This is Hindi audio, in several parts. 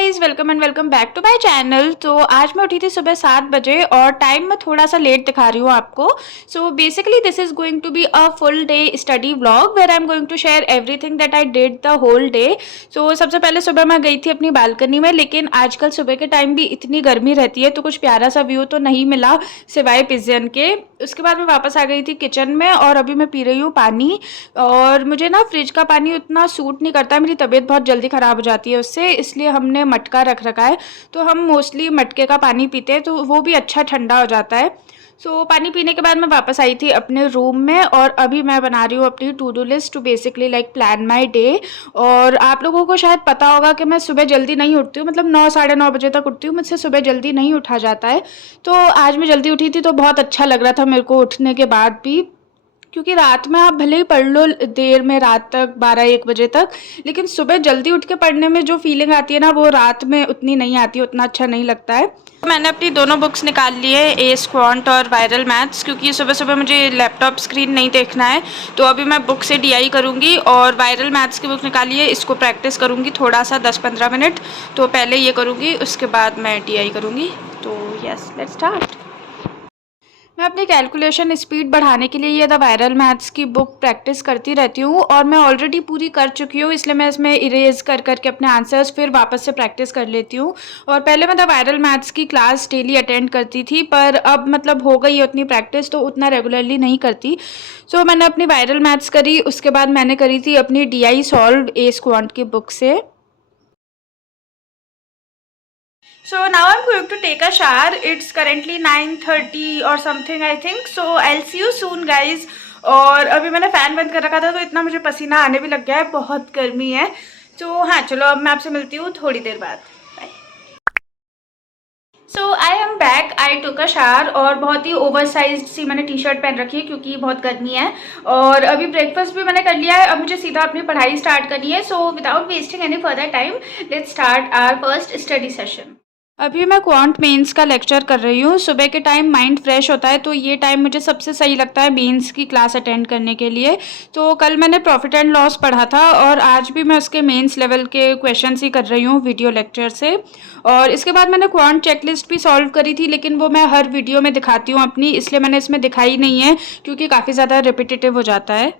Guys, welcome and welcome back to my channel. तो आज मैं उठी थी सुबह 7 बजे और टाइम मैं थोड़ा सा लेट दिखा रही हूँ आपको। So basically this is going to be a full day study vlog where I am going to share everything that I did the whole day. So सबसे पहले सुबह मैं गई थी अपनी बालकनी में, लेकिन आजकल सुबह के टाइम भी इतनी गर्मी रहती है तो कुछ प्यारा सा व्यू तो नहीं मिला सिवाय पिजन के। उसके बाद मैं वापस आ गई थी किचन में और अभी मैं पी रही हूँ पानी। और मुझे ना फ्रिज का पानी उतना सूट नहीं करता है, मेरी तबीयत बहुत जल्दी ख़राब हो जाती है उससे, इसलिए हमने मटका रख रखा है। तो हम मोस्टली मटके का पानी पीते हैं, तो वो भी अच्छा ठंडा हो जाता है। सो पानी पीने के बाद मैं वापस आई थी अपने रूम में और अभी मैं बना रही हूँ अपनी to do list to basically like plan my day. और आप लोगों को शायद पता होगा कि मैं सुबह जल्दी नहीं उठती हूँ, मतलब 9 साढ़े 9 बजे तक उठती हूँ, मुझसे सुबह जल्दी नहीं उठा जाता है। तो आज मैं जल्दी उठी थी तो बहुत अच्छा लग रहा था मेरे को उठने के बाद भी, क्योंकि रात में आप भले ही पढ़ लो देर में, रात तक 12-1 बजे तक, लेकिन सुबह जल्दी उठ के पढ़ने में जो फीलिंग आती है ना वो रात में उतनी नहीं आती, उतना अच्छा नहीं लगता है। मैंने अपनी दोनों बुक्स निकाल ली है, ए स्क्वांट और वायरल मैथ्स, क्योंकि सुबह सुबह मुझे लैपटॉप स्क्रीन नहीं देखना है। तो अभी मैं बुक से डीआई करूँगी और वायरल मैथ्स की बुक निकाली है, इसको प्रैक्टिस करूँगी थोड़ा सा 10-15 मिनट। तो पहले ये करूँगी, उसके बाद मैं डीआई करूँगी। तो यस, लेट्स स्टार्ट। मैं अपनी कैलकुलेशन स्पीड बढ़ाने के लिए ये द वायरल मैथ्स की बुक प्रैक्टिस करती रहती हूँ और मैं ऑलरेडी पूरी कर चुकी हूँ, इसलिए मैं इसमें इरेज कर करके अपने आंसर्स फिर वापस से प्रैक्टिस कर लेती हूँ। और पहले मैं द वायरल मैथ्स की क्लास डेली अटेंड करती थी, पर अब मतलब हो गई है उतनी प्रैक्टिस तो उतना रेगुलरली नहीं करती। सो मैंने अपनी वायरल मैथ्स करी, उसके बाद मैंने करी थी अपनी DI सॉल्व ए स्क्वांट की बुक से। So now I'm going to take a shower. It's currently 9:30 or something I think. So I'll see you soon guys. और अभी मैंने फ़ैन बंद कर रखा था तो इतना मुझे पसीना आने भी लग गया है, बहुत गर्मी है। तो हाँ चलो, अब मैं आपसे मिलती हूँ थोड़ी देर बाद। So I am back, I took a shower और बहुत ही ओवर साइज सी मैंने टी शर्ट पहन रखी है क्योंकि बहुत गर्मी है। और अभी ब्रेकफास्ट भी मैंने कर लिया है, अब मुझे सीधा अपनी पढ़ाई स्टार्ट करनी है। So without wasting any further time, let's start our first study session. अभी मैं क्वांट मेंस का लेक्चर कर रही हूँ। सुबह के टाइम माइंड फ्रेश होता है तो ये टाइम मुझे सबसे सही लगता है मेंस की क्लास अटेंड करने के लिए। तो कल मैंने प्रॉफिट एंड लॉस पढ़ा था और आज भी मैं उसके मेंस लेवल के क्वेश्चंस ही कर रही हूँ वीडियो लेक्चर से। और इसके बाद मैंने क्वांट चेकलिस्ट भी सॉल्व करी थी, लेकिन वो मैं हर वीडियो में दिखाती हूँ अपनी, इसलिए मैंने इसमें दिखाई नहीं है क्योंकि काफ़ी ज़्यादा रिपीटेटिव हो जाता है।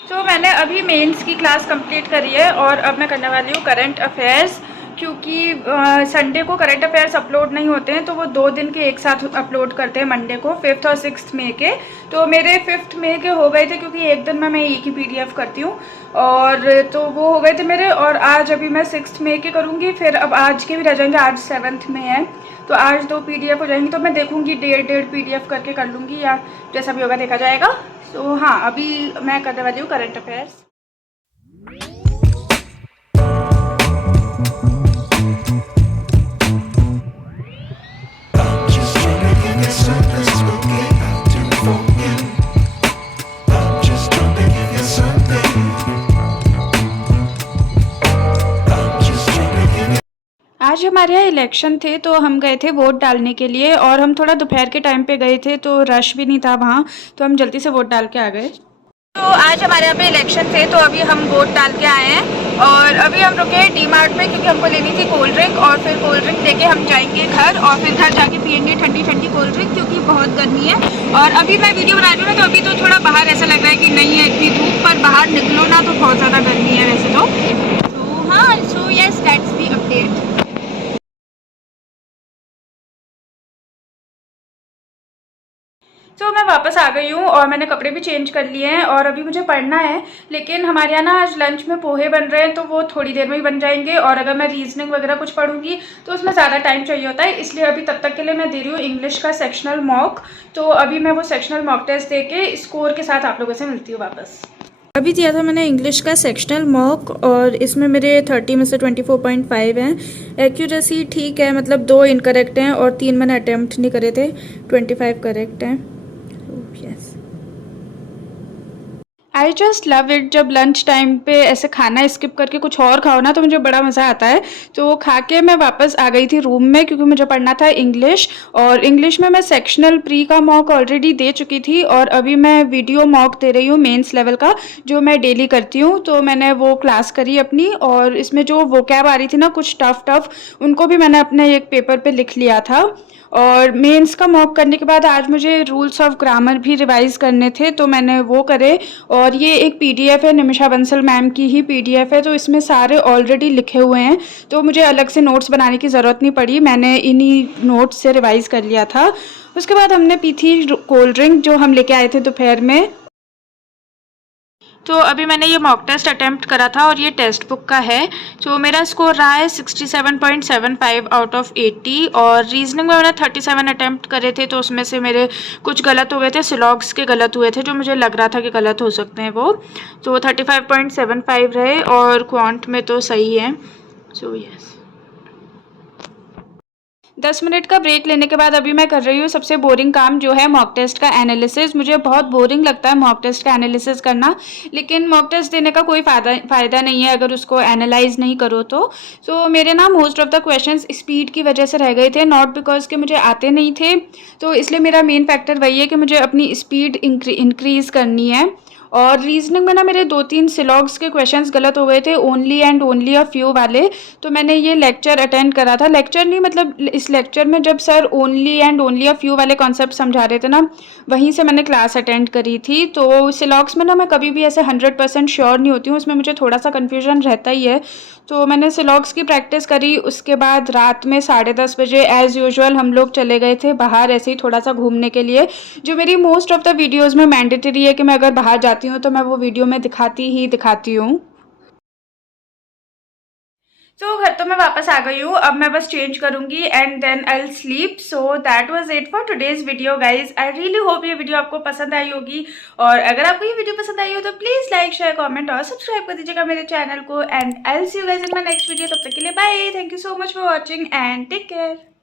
तो मैंने अभी मेंस की क्लास कंप्लीट करी है और अब मैं करने वाली हूँ करंट अफेयर्स, क्योंकि संडे को करंट अफेयर्स अपलोड नहीं होते हैं तो वो 2 दिन के एक साथ अपलोड करते हैं, मंडे को 5th और 6th मई के। तो मेरे 5th मई के हो गए थे क्योंकि एक दिन में मैं एक ही PDF करती हूँ, और तो वो हो गए थे मेरे। और आज अभी मैं 6th मई के करूँगी, फिर अब आज के भी रह जाएंगे, आज 7th में है तो आज 2 PDF हो जाएंगी। तो मैं देखूँगी 1.5 PDF करके कर लूँगी या जैसा भी होगा देखा जाएगा। तो हाँ, अभी मैं करने वाली हूँ करंट अफेयर्स। आज हमारे यहाँ इलेक्शन थे तो हम गए थे वोट डालने के लिए, और हम थोड़ा दोपहर के टाइम पे गए थे तो रश भी नहीं था वहाँ, तो हम जल्दी से वोट डाल के आ गए। तो आज हमारे यहाँ पे इलेक्शन थे तो अभी हम वोट डाल के आए हैं और अभी हम रुके हैं DMart में क्योंकि हमको लेनी थी कोल्ड ड्रिंक, और फिर कोल्ड ड्रिंक लेके हम जाएंगे घर और फिर घर जाके पियेंगे ठंडी ठंडी कोल्ड ड्रिंक क्योंकि बहुत गर्मी है। और अभी मैं वीडियो बना रही हूँ ना तो अभी तो थोड़ा बाहर ऐसा लग रहा है कि नहीं है इतनी धूप, पर बाहर निकलो ना तो बहुत ज़्यादा गर्मी है वैसे तो हाँ, so yes that's the update. तो मैं वापस आ गई हूँ और मैंने कपड़े भी चेंज कर लिए हैं और अभी मुझे पढ़ना है, लेकिन हमारे यहाँ ना आज लंच में पोहे बन रहे हैं तो वो थोड़ी देर में ही बन जाएंगे, और अगर मैं रीजनिंग वगैरह कुछ पढ़ूंगी तो उसमें ज़्यादा टाइम चाहिए होता है, इसलिए अभी तब तक के लिए मैं दे रही हूँ इंग्लिश का सेक्शनल मॉक। तो अभी मैं वो सेक्शनल मॉक टेस्ट दे के स्कोर के साथ आप लोगों से मिलती हूँ वापस। अभी दिया था मैंने इंग्लिश का सेक्शनल मॉक और इसमें मेरे 30 में से 24.5 हैं। एक्यूरेसी ठीक है, मतलब 2 इनकरेक्ट हैं और 3 मैंने अटेम्प्ट नहीं करे थे, 25 करेक्ट हैं। Yes, I just love it. जब लंच टाइम पे ऐसे खाना स्किप करके कुछ और खाओ ना तो मुझे बड़ा मज़ा आता है। तो खा के मैं वापस आ गई थी रूम में क्योंकि मुझे पढ़ना था इंग्लिश, और इंग्लिश में मैं सेक्शनल प्री का मॉक ऑलरेडी दे चुकी थी और अभी मैं वीडियो मॉक दे रही हूँ मेंस लेवल का, जो मैं डेली करती हूँ। तो मैंने वो क्लास करी अपनी, और इसमें जो वोकैब आ रही थी ना कुछ टफ टफ, उनको भी मैंने अपने एक पेपर पे लिख लिया था। और मेंस का मॉक करने के बाद आज मुझे रूल्स ऑफ ग्रामर भी रिवाइज़ करने थे तो मैंने वो करे। और ये एक पीडीएफ है, निमिषा बंसल मैम की ही पीडीएफ है, तो इसमें सारे ऑलरेडी लिखे हुए हैं, तो मुझे अलग से नोट्स बनाने की ज़रूरत नहीं पड़ी, मैंने इन्हीं नोट्स से रिवाइज़ कर लिया था। उसके बाद हमने पी थी कोल्ड ड्रिंक जो हम लेके आए थे दोपहर में। तो अभी मैंने ये मॉक टेस्ट अटेम्प्ट करा था और ये टेक्स्ट बुक का है। तो मेरा स्कोर रहा है 67.75 आउट ऑफ 80, और रीजनिंग में मैंने 37 अटेम्प्ट करे थे तो उसमें से मेरे कुछ गलत हो गए थे, सिलॉग्स के गलत हुए थे जो मुझे लग रहा था कि गलत हो सकते हैं वो, तो 35.75 रहे, और क्वांट में तो सही है। सो यस, 10 मिनट का ब्रेक लेने के बाद अभी मैं कर रही हूँ सबसे बोरिंग काम, जो है मॉक टेस्ट का एनालिसिस। मुझे बहुत बोरिंग लगता है मॉक टेस्ट का एनालिसिस करना, लेकिन मॉक टेस्ट देने का कोई फ़ायदा नहीं है अगर उसको एनालाइज नहीं करो तो मेरे ना most of the questions speed की वजह से रह गए थे, नॉट बिकॉज के मुझे आते नहीं थे। तो इसलिए मेरा मेन फैक्टर वही है कि मुझे अपनी स्पीड इंक्रीज़ करनी है। और रीजनिंग में ना मेरे 2-3 सिलॉग्स के क्वेश्चंस गलत हो गए थे, only and only a few वाले। तो मैंने ये लेक्चर अटेंड करा था, लेक्चर नहीं मतलब इस लेक्चर में जब sir only and only a few वाले कॉन्सेप्ट समझा रहे थे ना, वहीं से मैंने क्लास अटेंड करी थी। तो सिलॉग्स में ना मैं कभी भी ऐसे 100% श्योर नहीं होती हूँ, उसमें मुझे थोड़ा सा कन्फ्यूजन रहता ही है। तो मैंने सिलॉग्स की प्रैक्टिस करी, उसके बाद रात में 10:30 बजे एज़ यूजुअल हम लोग चले गए थे बाहर ऐसे ही थोड़ा सा घूमने के लिए, जो मेरी मोस्ट ऑफ द वीडियोज़ में मैंडेटरी है कि मैं अगर बाहर जाती हूँ तो मैं वो वीडियो में दिखाती हूँ। तो घर तो मैं वापस आ गई हूँ, अब मैं बस चेंज करूँगी and then I will sleep. So that was it for today's video guys. I really hope ये वीडियो आपको पसंद आई होगी, और अगर आपको ये वीडियो पसंद आई हो तो प्लीज़ लाइक शेयर कमेंट और सब्सक्राइब कर दीजिएगा मेरे चैनल को, and I will see you guys in my next video. तब तक के लिए bye, thank you so much for watching and take care.